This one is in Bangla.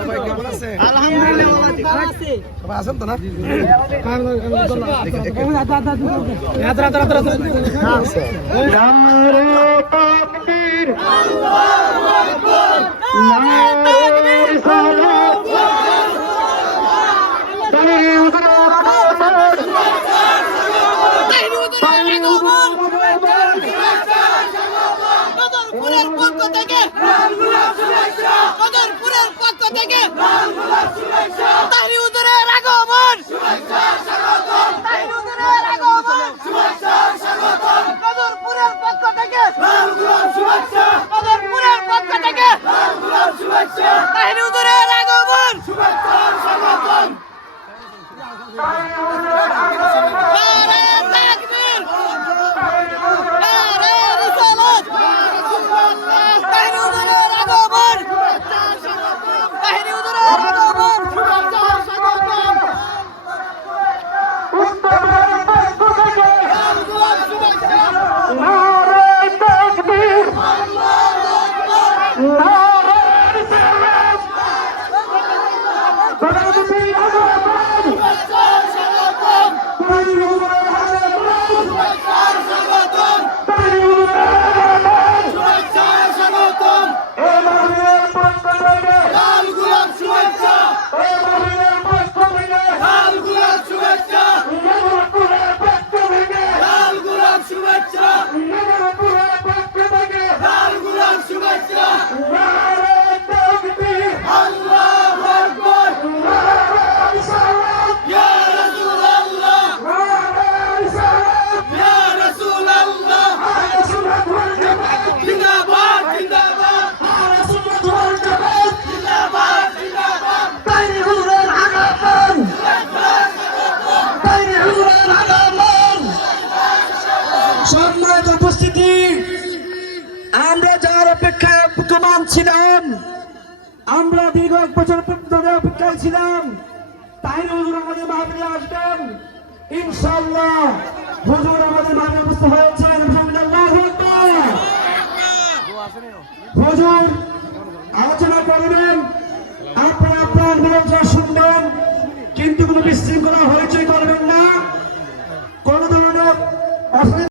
সবাই কেমন আছে? সবাই আছেন তো না? সম্মানিত উপস্থিতি, আমরা যার অপেক্ষায় প্রমাণ ছিলাম, আমরা দীর্ঘ 1 বছর ধরে অপেক্ষায় ছিলাম তাহির হুজুর আমাদের মাহফিলে আসবেন ইনশাআল্লাহ। হুজুর আমাদের মাহফিলে উপস্থিত হয়েছেন। আলহামদুলিল্লাহ। হুজুর আলোচনা করবেন, আপনারা আপনার নিরঞ্জন শুনবেন, কিন্তু কোনো বিশৃঙ্খলা হইচই করবেন না, কোনো ধরনের